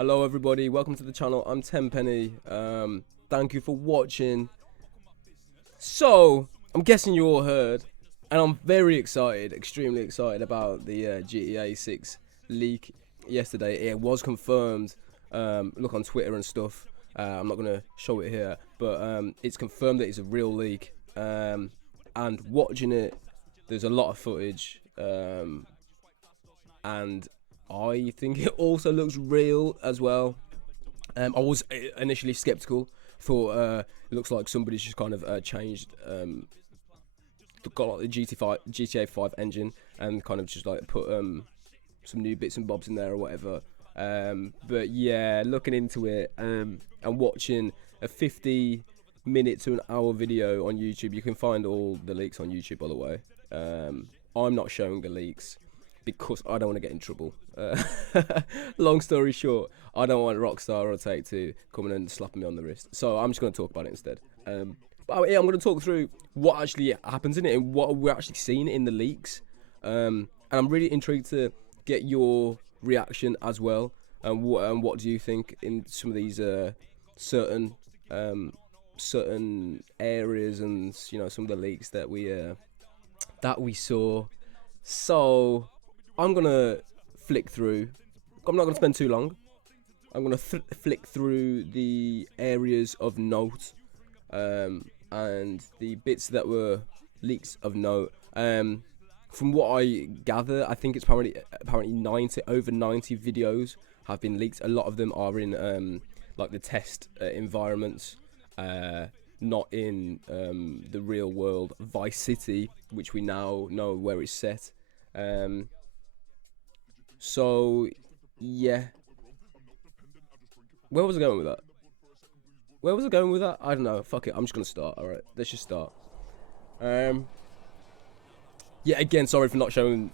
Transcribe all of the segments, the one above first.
Hello everybody, welcome to the channel. I'm Tenpenny. Thank you for watching. So, I'm guessing you all heard, and I'm very excited, extremely excited about the GTA 6 leak yesterday. It was confirmed. Look on Twitter and stuff. I'm not gonna show it here, but it's confirmed that it's a real leak. And watching it, there's a lot of footage. And I think it also looks real as well. I was initially skeptical. Thought it looks like somebody's just kind of changed, got like the GTA 5 engine and kind of just like put some new bits and bobs in there or whatever. But yeah, looking into it and watching a 50-minute to an hour video on YouTube. You can find all the leaks on YouTube, by the way. I'm not showing the leaks because I don't want to get in trouble. Long story short, I don't want Rockstar or Take-Two coming and slapping me on the wrist. So I'm just going to talk about it instead. But yeah, I'm going to talk through what actually happens in it and what we're actually seeing in the leaks. And I'm really intrigued to get your reaction as well. And what do you think in some of these certain areas and some of the leaks that we saw. So I'm gonna flick through. I'm not gonna spend too long. I'm gonna flick through the areas of note, and the bits that were leaks of note. From what I gather, I think it's apparently over 90 videos have been leaked. A lot of them are in like the test environments, not in the real world Vice City, which we now know where it's set. So yeah, where was I going with that? I don't know. Fuck it. I'm just gonna start. All right, let's just start. Yeah, again, sorry for not showing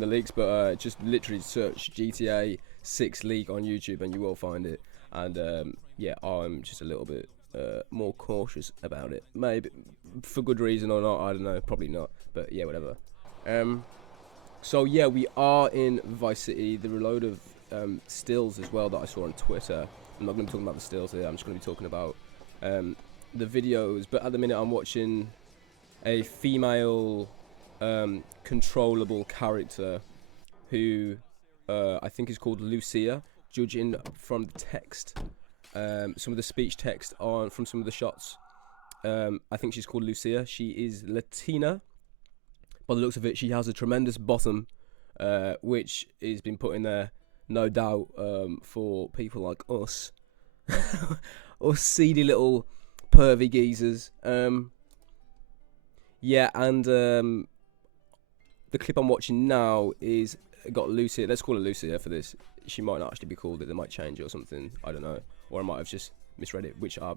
the leaks, but just literally search GTA 6 leak on YouTube and you will find it. And yeah, I'm just a little bit more cautious about it. Maybe for good reason or not, I don't know. Probably not. But yeah, whatever. So yeah, we are in Vice City. There are a load of stills as well that I saw on Twitter. I'm not going to be talking about the stills here. I'm just going to be talking about the videos. But at the minute, I'm watching a female controllable character who I think is called Lucia. Judging from the text, some of the speech text from some of the shots, I think she's called Lucia. She is Latina. By the looks of it, she has a tremendous bottom, which has been put in there, no doubt, for people like us, or seedy little pervy geezers. Yeah, and the clip I'm watching now is got Lucia. Let's call her Lucia for this. She might not actually be called it. They might change it or something. I don't know, or I might have just misread it, which I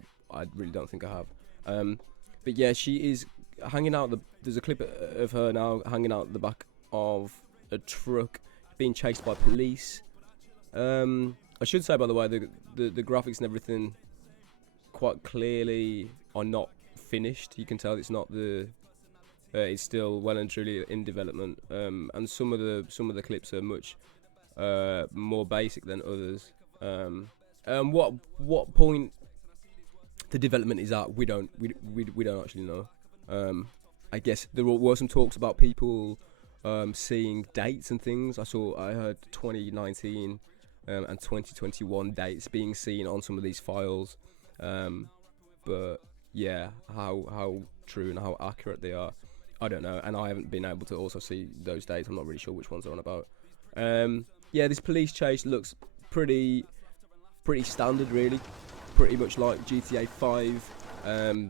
really don't think I have. But yeah, she is hanging out. There's a clip of her now hanging out the back of a truck, being chased by police. I should say, by the way, the graphics and everything quite clearly are not finished. You can tell it's not it's still well and truly in development. And some of the clips are much more basic than others. What point the development is at, we don't actually know. I guess there were some talks about people seeing dates and things. I heard 2019 and 2021 dates being seen on some of these files. But yeah, how true and how accurate they are, I don't know. And I haven't been able to also see those dates. I'm not really sure which ones they're on about. Yeah, this police chase looks pretty standard, really. Pretty much like GTA 5.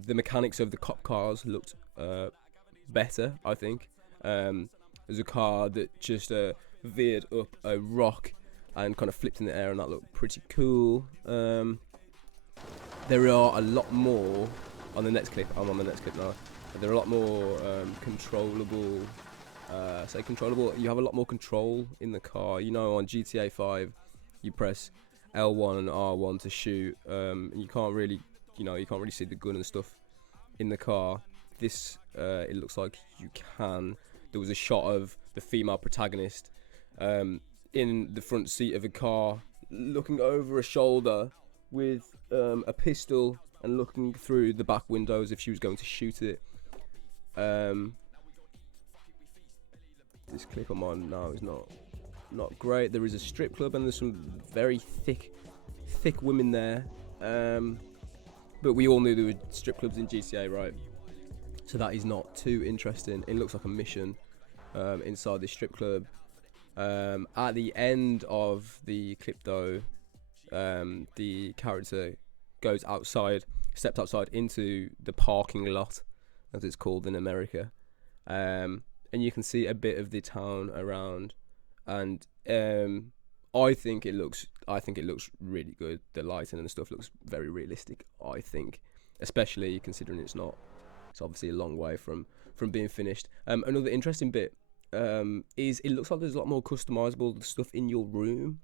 The mechanics of the cop cars looked better, I think. There's a car that just veered up a rock and kind of flipped in the air, and that looked pretty cool. There are a lot more on the next clip. I'm on the next clip now. There are a lot more controllable. You have a lot more control in the car. On GTA 5, you press L1 and R1 to shoot, and you can't really see the gun and stuff in the car. This it looks like you can. There was a shot of the female protagonist in the front seat of a car looking over a shoulder with a pistol and looking through the back windows if she was going to shoot it. This clip I'm on now is not great. There is a strip club and there's some very thick women there. But we all knew there were strip clubs in GTA, right? So that is not too interesting. It looks like a mission inside this strip club. At the end of the clip though, the character goes outside, steps outside into the parking lot, as it's called in America, and you can see a bit of the town around, and I think it looks really good. The lighting and the stuff looks very realistic, I think, especially considering it's obviously a long way from being finished. Another interesting bit is it looks like there's a lot more customizable stuff in your room.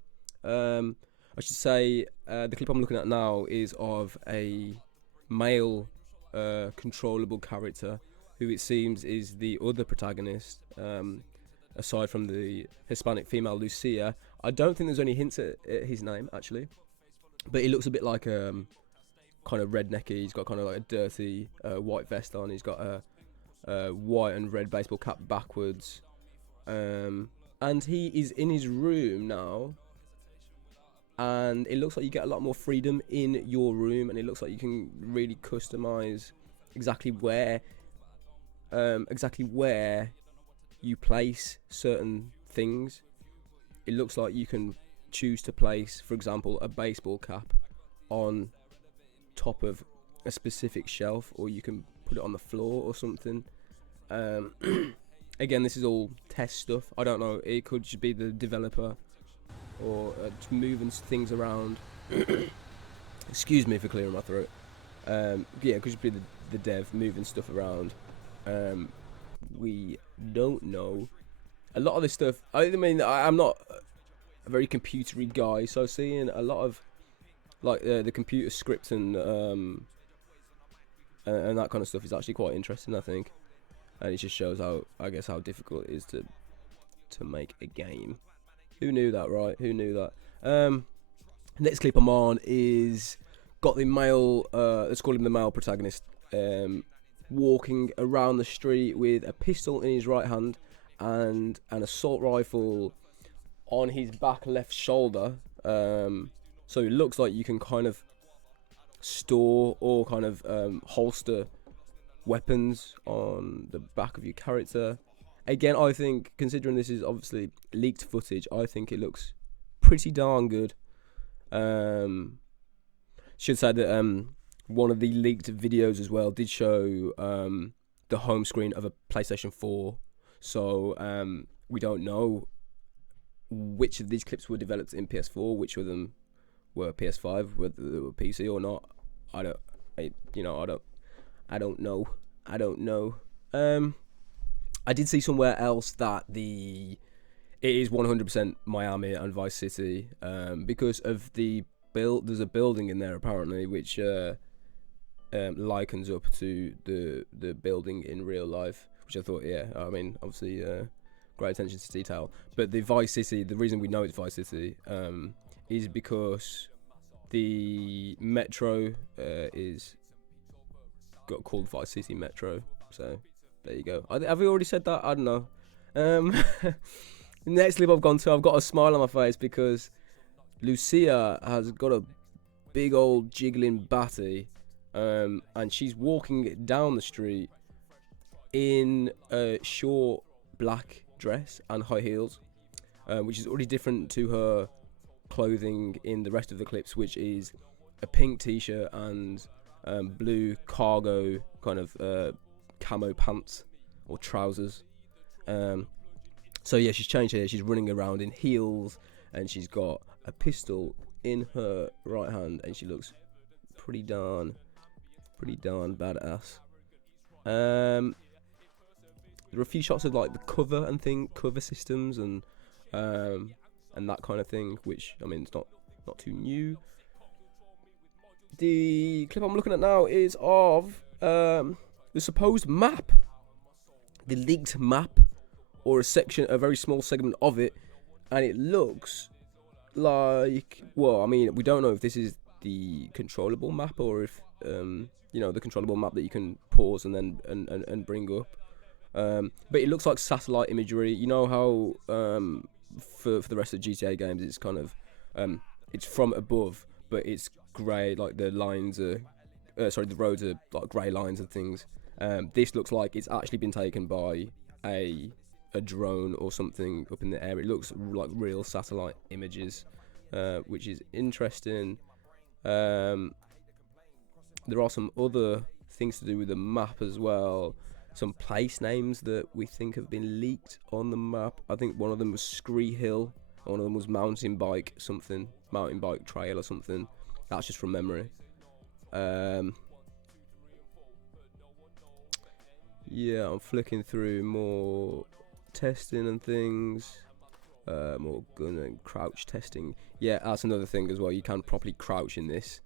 I should say the clip I'm looking at now is of a male controllable character who it seems is the other protagonist, aside from the Hispanic female Lucia. I don't think there's any hints at his name actually, but he looks a bit like kind of rednecky. He's got kind of like a dirty white vest on. He's got a white and red baseball cap backwards, and he is in his room now, and it looks like you get a lot more freedom in your room, and it looks like you can really customize exactly where you place certain things. It looks like you can choose to place, for example, a baseball cap on top of a specific shelf, or you can put it on the floor or something. Again, this is all test stuff. I don't know, it could just be the developer or just moving things around. Excuse me for clearing my throat. Yeah, it could just be the dev moving stuff around. We don't know. A lot of this stuff, I mean, I'm not a very computery guy, so seeing a lot of like the computer script and that kind of stuff is actually quite interesting, I think, and it just shows how difficult it is to make a game. Who knew that, right? Who knew that? Next clip I'm on is got the male, let's call him the male protagonist, walking around the street with a pistol in his right hand and an assault rifle on his back left shoulder. So it looks like you can kind of store or kind of holster weapons on the back of your character. Again, I think, considering this is obviously leaked footage, I think it looks pretty darn good. Should say that one of the leaked videos as well did show the home screen of a PlayStation 4. So we don't know which of these clips were developed in PS4, which of them were PS5, whether they were PC or not. I don't know. I did see somewhere else that it is 100% Miami and Vice City, because of the there's a building in there apparently which likens up to the building in real life, which I thought, yeah, I mean, obviously great attention to detail. But the Vice City, the reason we know it's Vice City is because the metro is got called Vice City Metro. So there you go. Have we already said that? I don't know. The next clip I've gone to, I've got a smile on my face because Lucia has got a big old jiggling batty, and she's walking down the street in a short black dress and high heels, which is already different to her clothing in the rest of the clips, which is a pink t-shirt and blue cargo kind of camo pants or trousers. So yeah, she's changed here. She's running around in heels and she's got a pistol in her right hand, and she looks pretty darn badass. There are a few shots of like the cover systems and that kind of thing, which, I mean, it's not too new. The clip I'm looking at now is of the supposed map, the leaked map, or a very small segment of it, and it looks like, well, I mean, we don't know if this is the controllable map or if the controllable map that you can pause and then and bring up. But it looks like satellite imagery. You know how for the rest of the GTA games, it's kind of it's from above, but it's grey. Like the lines are, the roads are like grey lines and things. This looks like it's actually been taken by a drone or something up in the air. It looks like real satellite images, which is interesting. There are some other things to do with the map as well. Some place names that we think have been leaked on the map. I think one of them was Scree Hill. One of them was mountain bike trail or something. That's just from memory. Yeah, I'm flicking through more testing and things. More gun and crouch testing. Yeah, that's another thing as well. You can properly crouch in this,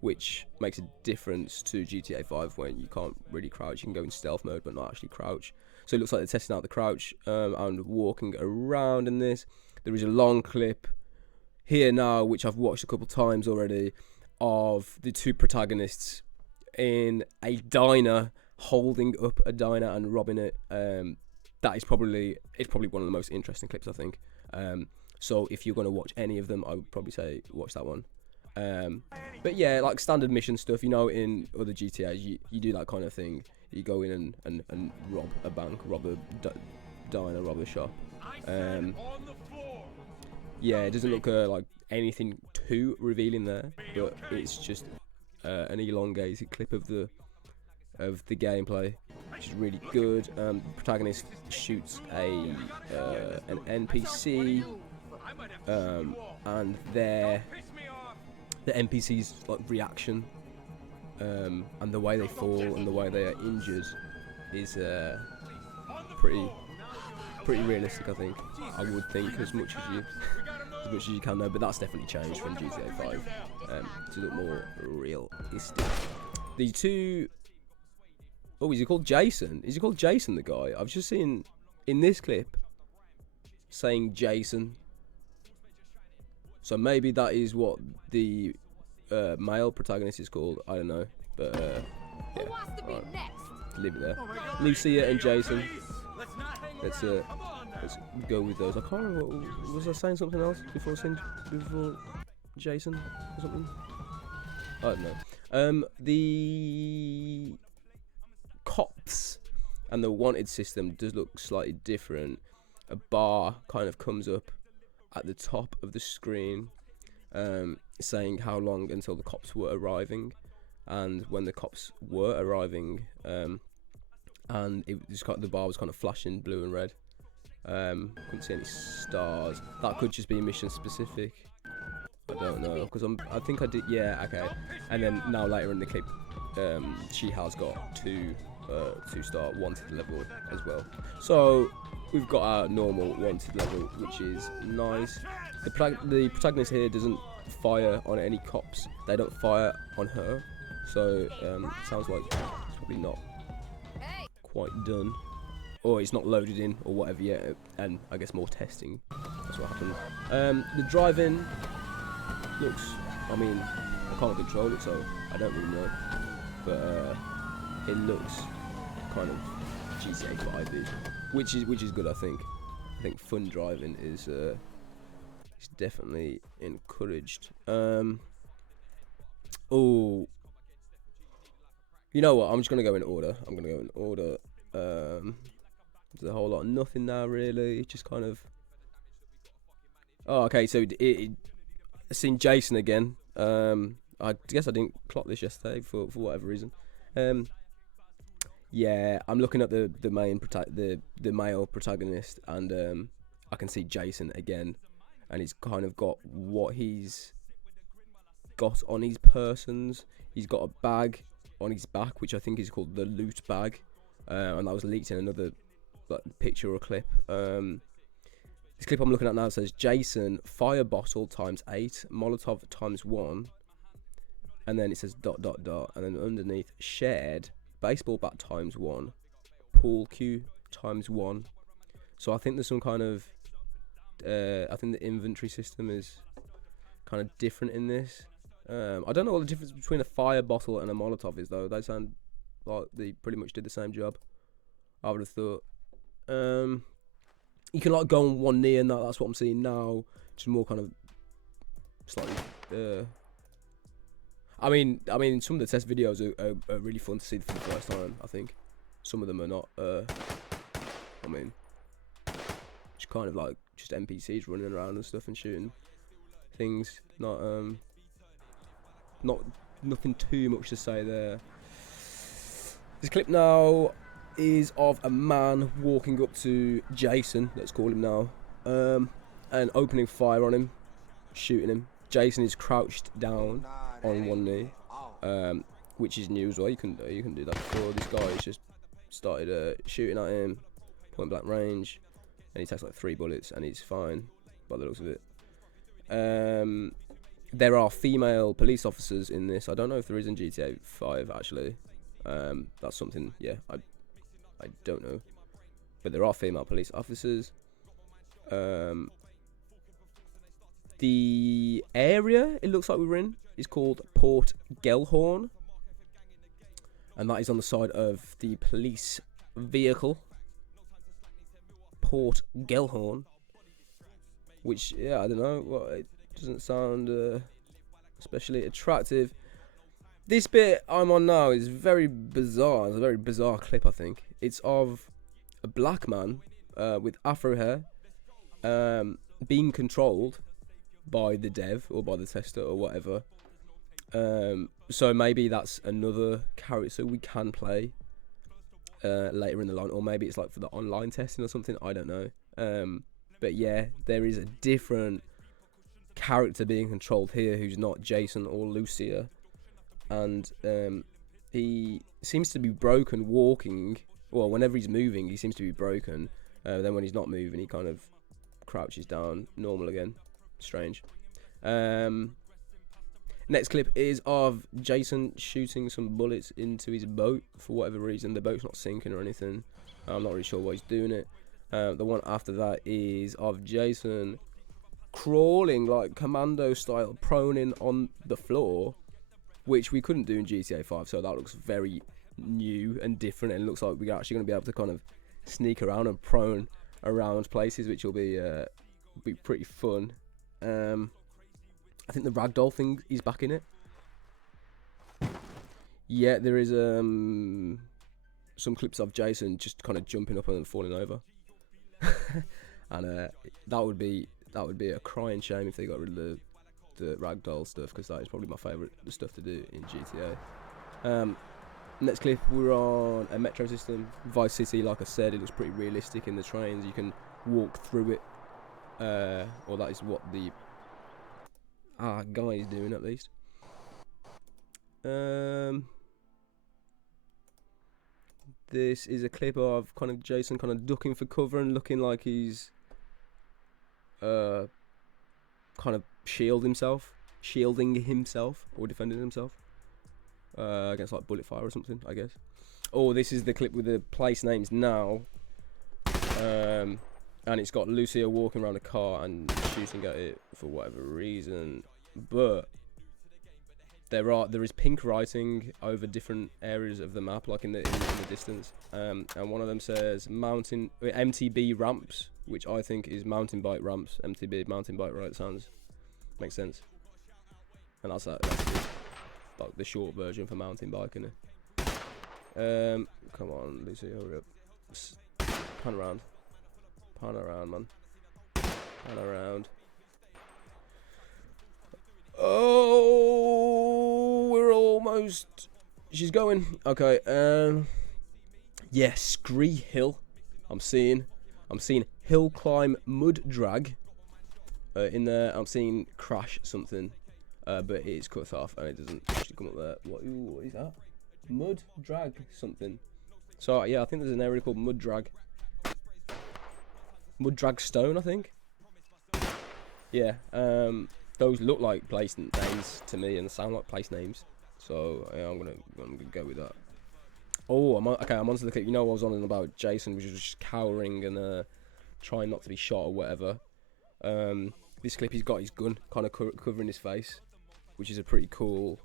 which makes a difference to GTA 5 when you can't really crouch. You can go in stealth mode but not actually crouch. So it looks like they're testing out the crouch and walking around in this. There is a long clip here now, which I've watched a couple times already, of the two protagonists in a diner, holding up a diner and robbing it. That is probably one of the most interesting clips, I think. So if you're going to watch any of them, I would probably say watch that one. But yeah, like standard mission stuff, in other GTAs, you do that kind of thing. You go in and rob a bank, rob a diner, rob a shop. Yeah, it doesn't look like anything too revealing there, but it's just an elongated clip of the gameplay, which is really good. The protagonist shoots an NPC, and the NPC's like reaction, and the way they fall and the way they are injured is pretty realistic. I think I would think as much as you can know, but that's definitely changed from GTA 5 to look more realistic. The two. Oh, is he called Jason? Is he called Jason, the guy? I've just seen in this clip saying Jason. So maybe that is what the male protagonist is called. I don't know. But yeah. Right. Leave it there. Lucia and Jason. Let's go with those. I can't remember. Was I saying something else before Jason or something? I don't know. The cops and the wanted system does look slightly different. A bar kind of comes up at the top of the screen, saying how long until the cops were arriving, and when the cops were arriving, and the bar was kind of flashing blue and red. Couldn't see any stars. That could just be mission specific. I don't know, because I think I did. Yeah, okay. And then now later in the clip, she has got two-star wanted level as well. So we've got our normal wanted level, which is nice. The protagonist here doesn't fire on any cops. They don't fire on her. So it sounds like it's probably not quite done, or it's not loaded in or whatever yet. And I guess more testing. That's what happened. The driving looks. I mean, I can't control it, so I don't really know. But it looks kind of GTA 5-y, which is good. I think fun driving is definitely encouraged. Oh, you know what? I'm just gonna go in order. There's a whole lot of nothing now, really. Just kind of. Oh, okay. So I've seen Jason again. I guess I didn't clock this yesterday for whatever reason. Yeah, I'm looking at the male protagonist, and I can see Jason again, and he's kind of got what he's got on his persons. He's got a bag on his back, which I think is called the loot bag, and that was leaked in another picture or clip. This clip I'm looking at now says Jason fire bottle ×8, Molotov ×1, and then it says ... and then underneath shared baseball bat ×1, pool cue ×1. So I think there's some kind of I think the inventory system is kind of different in this. I don't know what the difference between a fire bottle and a Molotov is though. They sound like they pretty much did the same job. I would have thought. You can like go on one knee and that's what I'm seeing now. Just more kind of slightly. I mean, some of the test videos are really fun to see for the first time. I think some of them are not. I mean, it's kind of like just NPCs running around and stuff and shooting things. Nothing too much to say there. This clip now is of a man walking up to Jason, let's call him now, and opening fire on him, shooting him. Jason is crouched down on one knee, which is new as well. You can do that before. This guy has just started shooting at him, point blank range, and he takes like 3 bullets and he's fine by the looks of it. There are female police officers in this. I don't know if there is in GTA 5 actually. That's something, yeah, I don't know, but there are female police officers. The area it looks like we're in is called Port Gellhorn, and that is on the side of the police vehicle. Port Gellhorn, which, yeah, I don't know, well, it doesn't sound especially attractive. This bit I'm on now is very bizarre. It's a very bizarre clip, I think. It's of a black man with afro hair being controlled by the dev or by the tester or whatever. So maybe that's another character we can play later in the line, or maybe it's like for the online testing or something. I don't know. But yeah, there is a different character being controlled here who's not Jason or Lucia. And he seems to be broken walking. Well, whenever he's moving, he seems to be broken. Then when he's not moving, he kind of crouches down normal again. Strange. Next clip is of Jason shooting some bullets into his boat for whatever reason. The boat's not sinking or anything. I'm not really sure why he's doing it. The one after that is of Jason crawling like commando style, proning on the floor, which we couldn't do in GTA 5, so that looks very new and different, and it looks like we're actually going to be able to kind of sneak around and prone around places, which will be pretty fun. I think the ragdoll thing is back in it. Yeah, there is some clips of Jason just kind of jumping up and falling over, and that would be a crying shame if they got rid of the ragdoll stuff, because that is probably my favourite stuff to do in GTA. Next clip, we're on a metro system, Vice City. Like I said, it looks pretty realistic in the trains. You can walk through it, or that is what the guy is doing at least. This is a clip of kind of Jason kind of ducking for cover and looking like he's kind of shielding himself or defending himself against like bullet fire or something, I guess. Oh, this is the clip with the place names now, and it's got Lucia walking around a car and shooting at it for whatever reason, but there is pink writing over different areas of the map, like in the distance, and one of them says MTB ramps, which I think is mountain bike ramps. MTB, mountain bike, right? Sounds makes sense. And that's like the short version for mountain biking. Come on, Lucy, hurry up. Pan around, man. Pan around. Oh, we're almost. She's going. Okay. Yeah, Scree Hill. I'm seeing hill climb mud drag. In there, I'm seeing crash something, but it is cut off and it doesn't actually come up there. What is that? Mud drag something. So yeah, I think there's an area called Mud Drag Stone, I think. Yeah. Those look like place names to me and sound like place names. So yeah, I'm gonna go with that. Oh, I'm onto the clip. You know, I was on about Jason, which was just cowering and trying not to be shot or whatever. This clip, he's got his gun kind of covering his face, which is a pretty cool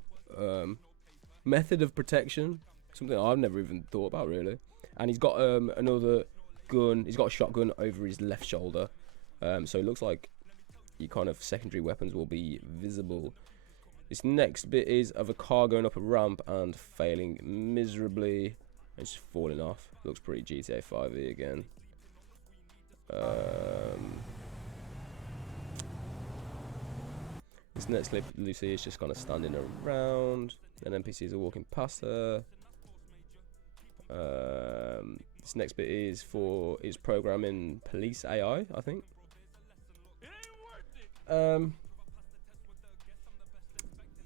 method of protection. Something I've never even thought about, really. And he's got another gun. He's got a shotgun over his left shoulder. So it looks like your kind of secondary weapons will be visible. This next bit is of a car going up a ramp and failing miserably. It's just falling off. Looks pretty GTA 5-y again. This next clip, Lucia is just kind of standing around, and NPCs are walking past her. This next bit is programming police AI, I think.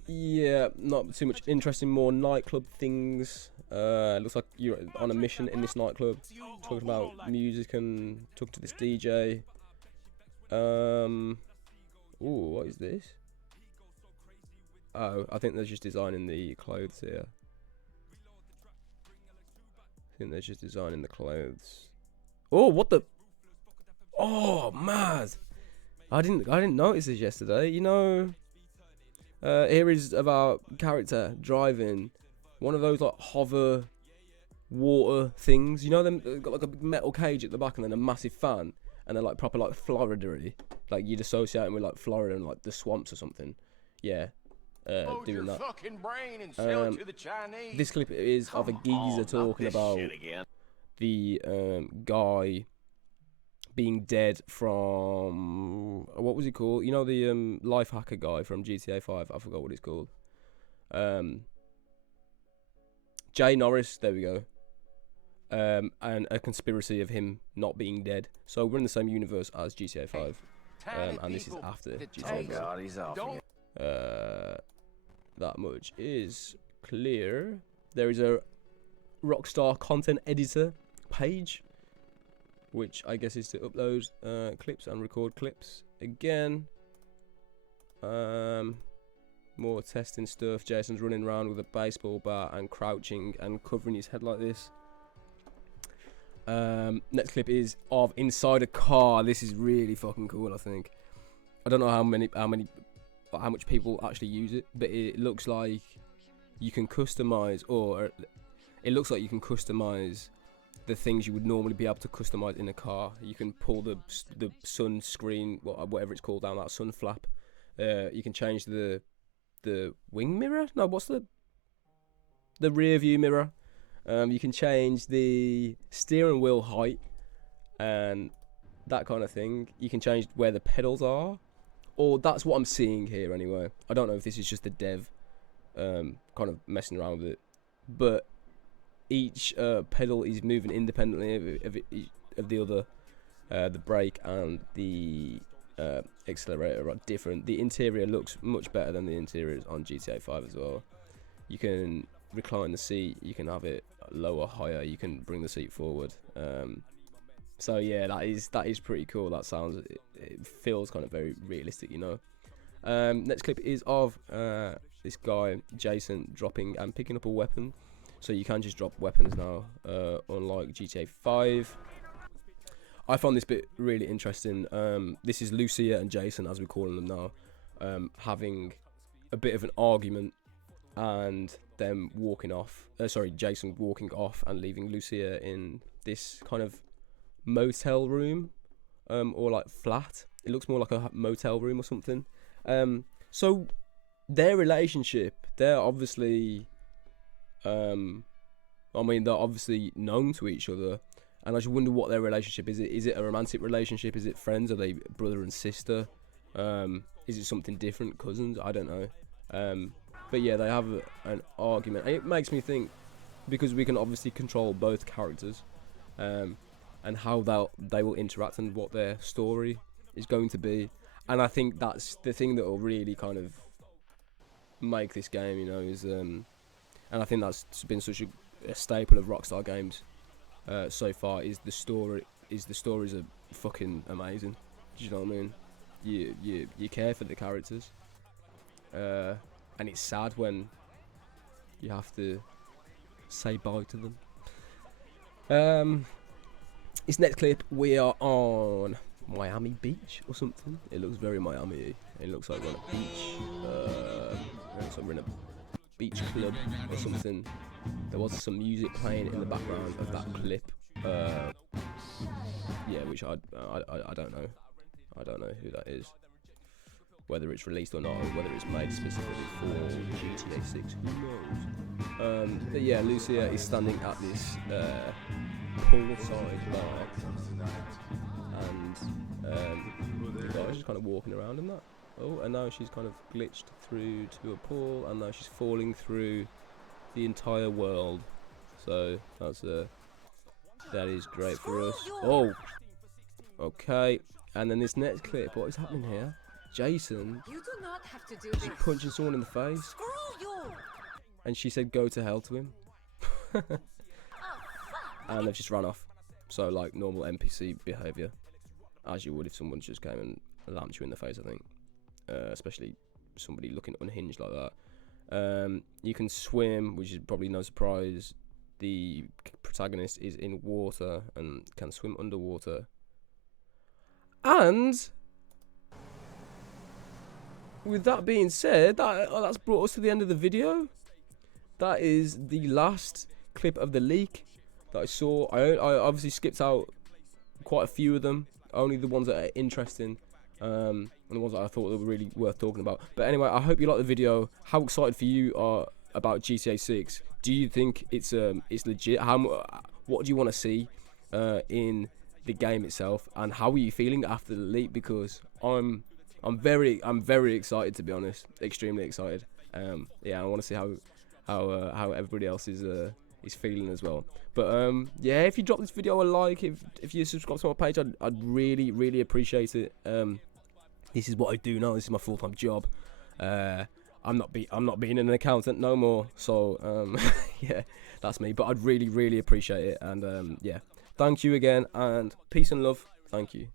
Yeah, not too much interesting. More nightclub things. Looks like you're on a mission in this nightclub, talking about music and talking to this DJ. Ooh, what is this? Oh, I think they're just designing the clothes here. I think they're just designing the clothes. Oh, what the? Oh, mad! I didn't notice this yesterday. You know, here is about character driving one of those like hover water things. You know them? They've got like a big metal cage at the back and then a massive fan, and they're like proper like Florida-y. Like you'd associate them with like Florida and like the swamps or something. Yeah. Doing that. This clip is of a geezer talking about the guy being dead from what was he called? You know, the life hacker guy from GTA 5. I forgot what it's called. Jay Norris. There we go. And a conspiracy of him not being dead. So we're in the same universe as GTA 5, and this is after GTA 5. Oh God, he's off. That much is clear. There is a Rockstar content editor page, which I guess is to upload clips and record clips again. More testing stuff. Jason's running around with a baseball bat and crouching and covering his head like this. Next clip is of inside a car. This is really fucking cool, I think. I don't know how much people actually use it, but it looks like you can customize, or it looks like you can customize the things you would normally be able to customize in a car. You can pull the sun screen, whatever it's called, down that sun flap. You can change the wing mirror. No, what's the rear view mirror? You can change the steering wheel height and that kind of thing. You can change where the pedals are. Or that's what I'm seeing here anyway. I don't know if this is just the dev kind of messing around with it. But each pedal is moving independently of the other. The brake and the accelerator are different. The interior looks much better than the interiors on GTA 5 as well. You can recline the seat. You can have it lower, higher. You can bring the seat forward. So yeah, that is pretty cool. That sounds, it feels kind of very realistic, you know. Next clip is of this guy Jason dropping and picking up a weapon. So you can just drop weapons now, unlike GTA 5. I found this bit really interesting. This is Lucia and Jason, as we're calling them now, having a bit of an argument, and them walking off. Jason walking off and leaving Lucia in this kind of motel room, or like flat. It looks more like a motel room or something. So their relationship, they're obviously they're obviously known to each other, and I just wonder what their relationship is. Is it a romantic relationship? Is it friends? Are they brother and sister? Is it something different? Cousins? I don't know. But yeah, they have an argument. And it makes me think, because we can obviously control both characters, and how they will interact and what their story is going to be. And I think that's the thing that will really kind of make this game, you know, is and I think that's been such a staple of Rockstar games so far, is the story. The stories are fucking amazing. Do you know what I mean? You care for the characters, and it's sad when you have to say bye to them. This next clip, we are on Miami Beach or something. It looks very Miami. It looks like we're on a beach. It looks like we're in a beach club or something. There was some music playing in the background of that clip. Yeah, which I don't know. I don't know who that is. Whether it's released or not, or whether it's made specifically for GTA 6, who knows? But yeah, Lucia is standing at this poolside bar, and the guy's just kind of walking around in that. Oh, and now she's kind of glitched through to a pool, and now she's falling through the entire world. So that's that is great for us. Oh, okay. And then this next clip, what is happening here? Jason is punching someone in the face, and she said go to hell to him. And they've just ran off. So like normal NPC behaviour, as you would if someone just came and lamped you in the face, I think. Especially somebody looking unhinged like that. You can swim, which is probably no surprise. The protagonist is in water and can swim underwater. And with that being said, that's brought us to the end of the video. That is the last clip of the leak that I saw. I obviously skipped out quite a few of them, only the ones that are interesting, and the ones that I thought were really worth talking about. But anyway, I hope you liked the video. How excited for you are about GTA 6? Do you think it's legit? What do you want to see in the game itself, and how are you feeling after the leak? Because I'm very excited, to be honest, extremely excited. Yeah, I want to see how everybody else is feeling as well. But yeah, if you drop this video a like, if you subscribe to my page, I'd really appreciate it. This is what I do now. This is my full-time job. I'm not being an accountant no more. So yeah, that's me. But I'd really appreciate it. And yeah, thank you again, and peace and love. Thank you.